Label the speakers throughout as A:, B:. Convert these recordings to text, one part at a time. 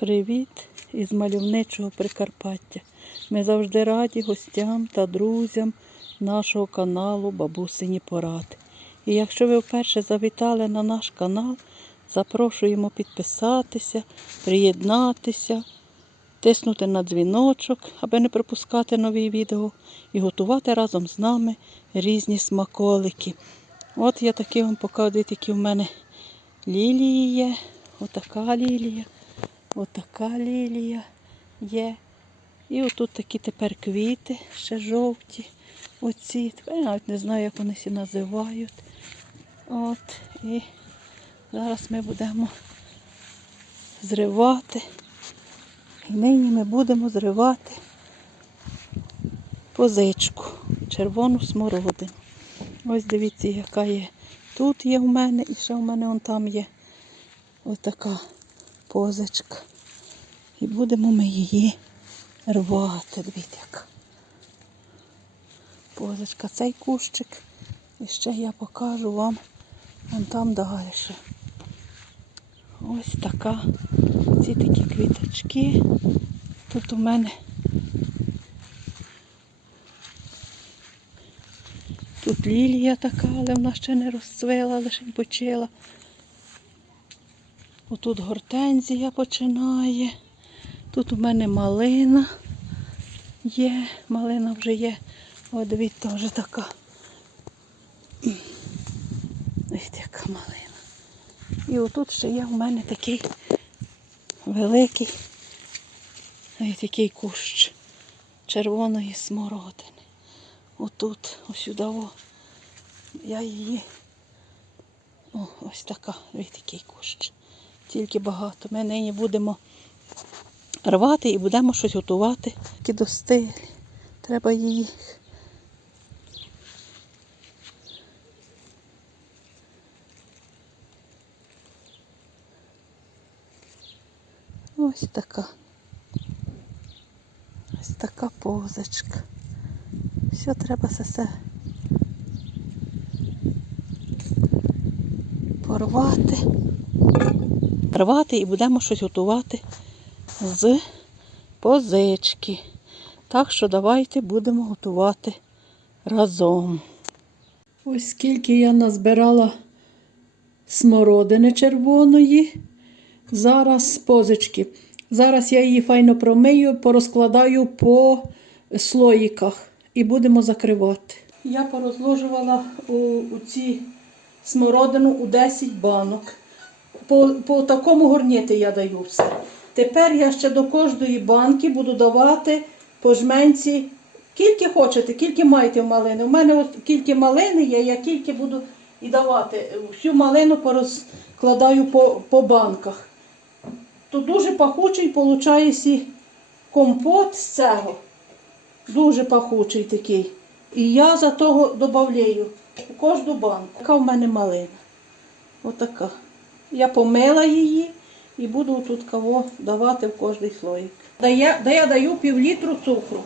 A: Привіт із мальовничого Прикарпаття. Ми завжди раді гостям та друзям нашого каналу Бабусині Поради. І якщо ви вперше завітали на наш канал, запрошуємо підписатися, приєднатися, тиснути на дзвіночок, аби не пропускати нові відео, і готувати разом з нами різні смаколики. От я такі вам показую, які в мене лілії є. Отака лілія. Отака лілія є. І отут такі тепер квіти, ще жовті. Оці. Тепер я навіть не знаю, як вони всі називають. От. І зараз ми будемо зривати. І нині ми будемо зривати позичку, червону смородину. Ось дивіться, яка є. Тут є в мене і ще в мене вон там є. Ось така позичка. І будемо ми її рвати. Дивіться, яка позичка. Цей кущик. І ще я покажу вам вон там далі. Ось така. Ці такі квіточки. Тут у мене тут лілія така, але вона ще не розцвела, лише почала. Отут гортензія починає. Тут у мене малина є. Малина вже є. О, дивіться, вже така. Ось яка малина. І отут ще є у мене такий великий ось такий кущ червоної смородини. Отут, ось сюди. О. Я її. О, ось така, ось такий кущ тільки багато. Ми нині будемо рвати і будемо щось готувати. Такі достиглі. Треба їх. Ось така. Ось така позочка. Все треба це все порвати рвати і будемо щось готувати з позички. Так що давайте будемо готувати разом. Ось скільки я назбирала смородини червоної. Зараз позички. Зараз я її файно промию, порозкладаю по слоїках і будемо закривати. Я порозложувала у, у ці смородину у 10 банок по, по такому горніти я даю все. Тепер я ще до кожної банки буду давати по жменці, скільки хочете, скільки маєте малини. У мене от кілька малини є, я тільки буду і давати. Всю малину порозкладаю по, по банках. То дуже пахучий виходить компот з цього. Дуже пахучий такий. І я за того додаю у кожну банку. Така в мене малина. Отака. Я помила її і буду тут кого давати в кожний слоїк. Де я, де я даю пів літру цукру.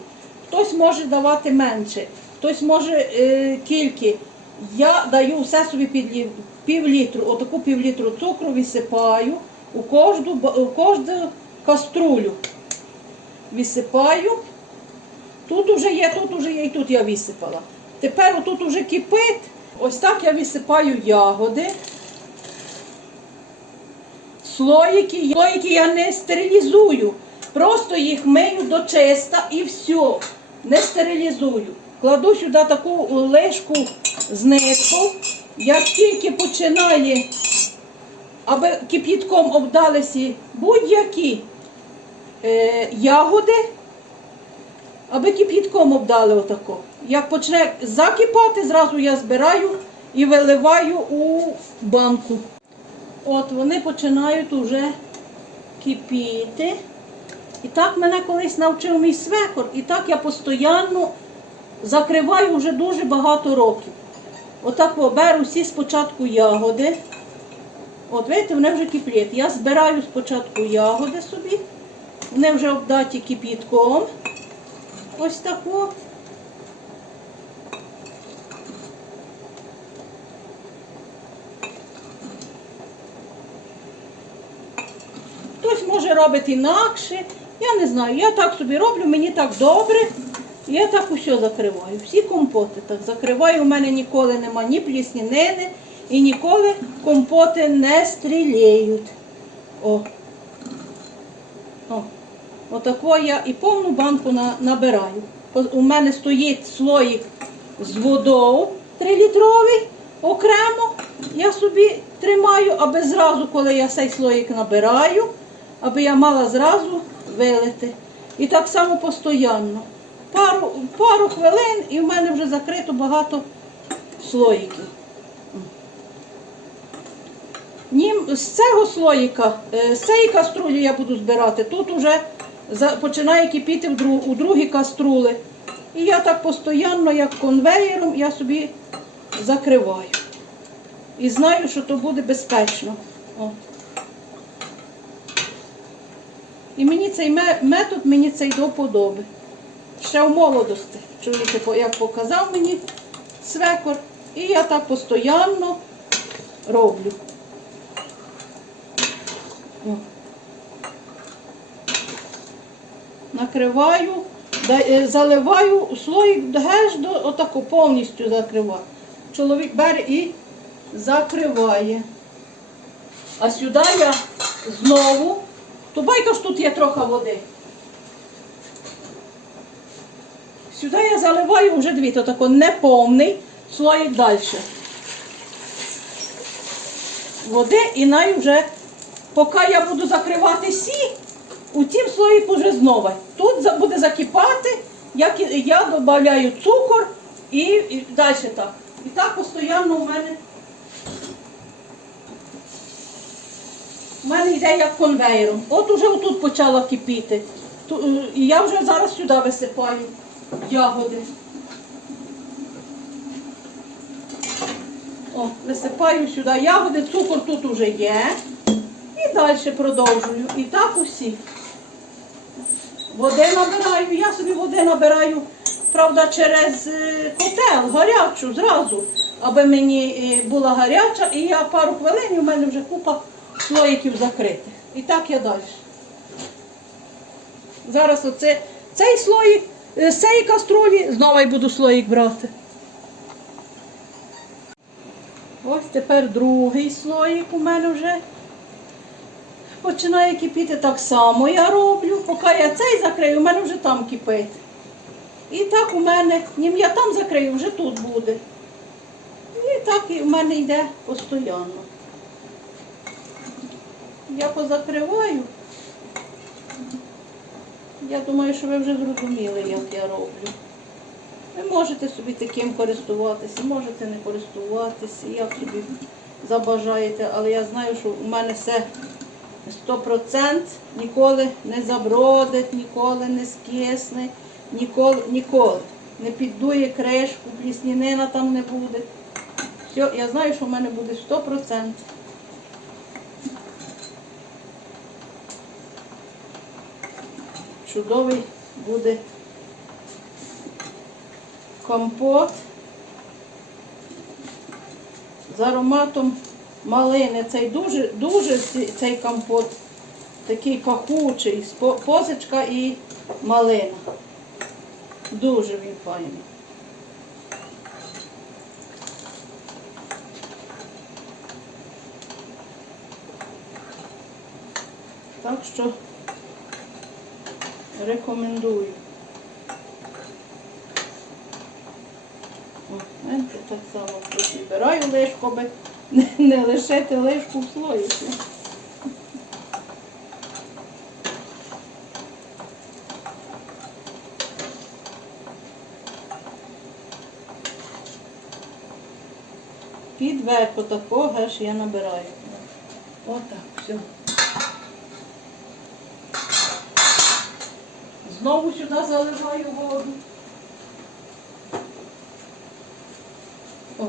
A: Хтось може давати менше, хтось може е, кільки. Я даю все собі під пів літру, отаку пів літру цукру висипаю у кожну, у кожну каструлю. Висипаю. Тут уже є, тут уже є, і тут я висипала. Тепер отут уже кипить. Ось так я висипаю ягоди. Слоїки, слоїки я не стерилізую. Просто їх мию до чиста і все. Не стерилізую. Кладу сюди таку лишку з ниткою. Як тільки починає, аби кип'ятком обдалися будь-які е, ягоди, аби кип'ятком обдали отако. Як почне закипати, зразу я збираю і виливаю у банку. От вони починають уже кипіти. І так мене колись навчив мій свекор. І так я постійно закриваю вже дуже багато років. Отак о, беру всі спочатку ягоди. От, бачите, вони вже киплять. Я збираю спочатку ягоди собі. Вони вже обдаті кипітком. Ось тако. Може інакше. Я не знаю, я так собі роблю, мені так добре. Я так усе закриваю. Всі компоти так закриваю. У мене ніколи нема ні пліснянини і ніколи компоти не стріліють. О. О. Отако я і повну банку на, набираю. У мене стоїть слоїк з водою 3-літровий окремо. Я собі тримаю, аби зразу, коли я цей слоїк набираю, аби я мала зразу вилити. І так само постійно. Пару, пару хвилин і в мене вже закрито багато слоїків. Нім, з цього слоїка, е, з цієї каструлі я буду збирати. Тут вже починає кипіти в друг, у другі каструли. І я так постійно, як конвеєром, я собі закриваю. І знаю, що то буде безпечно. О. І мені цей метод, мені цей до вподоби. Ще в молодості. Чуєте, як показав мені свекор. І я так постійно роблю. Накриваю, е, заливаю слоїк геш до отако повністю закриваю. Чоловік бере і закриває. А сюди я знову, то байка ж тут є трохи води. Сюди я заливаю вже дві, то тако неповний слоїк далі. Води і най вже, поки я буду закривати сі, у тім слоїку вже знову. Тут буде закипати, як я додаю цукор і, і далі так. І так постійно у мене. У мене йде як конвейером. От уже отут почала кипіти. Е, І я вже зараз сюди висипаю ягоди. О, висипаю сюди ягоди, цукор тут уже є. І далі продовжую. І так усі. Води набираю, я собі води набираю, правда, через е, котел, гарячу зразу, аби мені е, була гаряча, і я пару хвилин, і в мене вже купа слоїків закритих. І так я далі. Зараз оце, цей слоїк, е, з цієї каструлі знову й буду слоїк брати. Ось тепер другий слоїк у мене вже починає кипіти. Так само я роблю. Поки я цей закрию, у мене вже там кипить. І так у мене, нім я там закрию, вже тут буде. І так і в мене йде постійно. Я позакриваю. Я думаю, що ви вже зрозуміли, як я роблю. Ви можете собі таким користуватися, можете не користуватися, як собі забажаєте, але я знаю, що у мене все 100% ніколи не забродить, ніколи не скисне, ніколи, ніколи не піддує кришку, пліснянина там не буде. Все, я знаю, що в мене буде 100%. Чудовий буде компот з ароматом малини. Цей дуже, дуже цей компот такий пахучий, позичка і малина. Дуже він файний. Так що рекомендую. О, знаєте, так само тут вибираю лишку, аби не, лишити лишку в слоїці. Під верху такого аж я набираю. Отак, все. Знову сюди заливаю воду. О.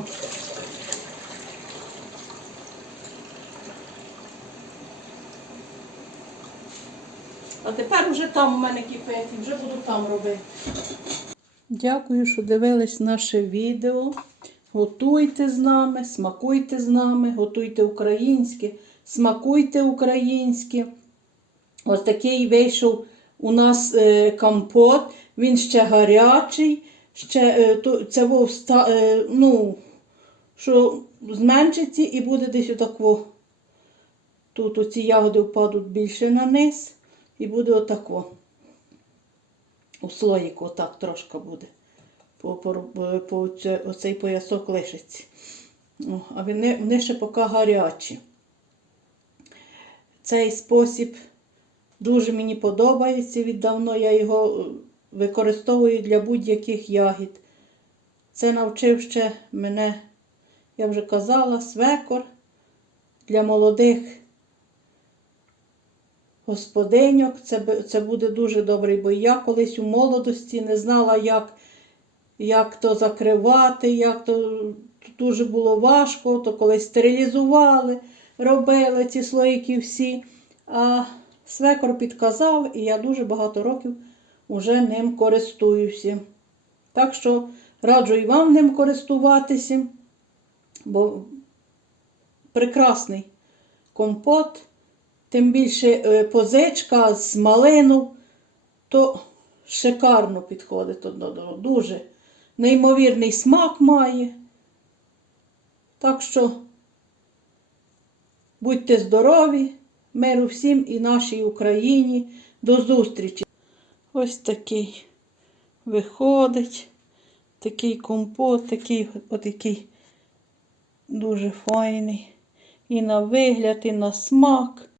A: А тепер вже там у мене кипить, і вже буду там робити. Дякую, що дивились наше відео. Готуйте з нами, смакуйте з нами, готуйте українське, смакуйте українське. Ось такий вийшов у нас е, компот. Він ще гарячий, ще е, це вов, ста- е, ну, що зменшиться і буде десь отако. Тут оці ягоди впадуть більше на низ і буде отако. У слоїку отак трошки буде. По, по, по, оце- оцей поясок лишиться. А вони, вони ще поки гарячі. Цей спосіб дуже мені подобається віддавно. Я його е, використовую для будь-яких ягід. Це навчив ще мене, я вже казала, свекор для молодих господиньок. Це, це буде дуже добре, бо я колись у молодості не знала, як, як то закривати, як то дуже було важко, то колись стерилізували, робили ці слоїки всі. А свекор підказав, і я дуже багато років уже ним користуюся. Так що раджу і вам ним користуватися, бо прекрасний компот, тим більше е, позичка з малину, то шикарно підходить одно до одного. Дуже неймовірний смак має. Так що будьте здорові, миру всім і нашій Україні. До зустрічі. Ось такий виходить, такий компот, такий от який дуже файний. І на вигляд, і на смак.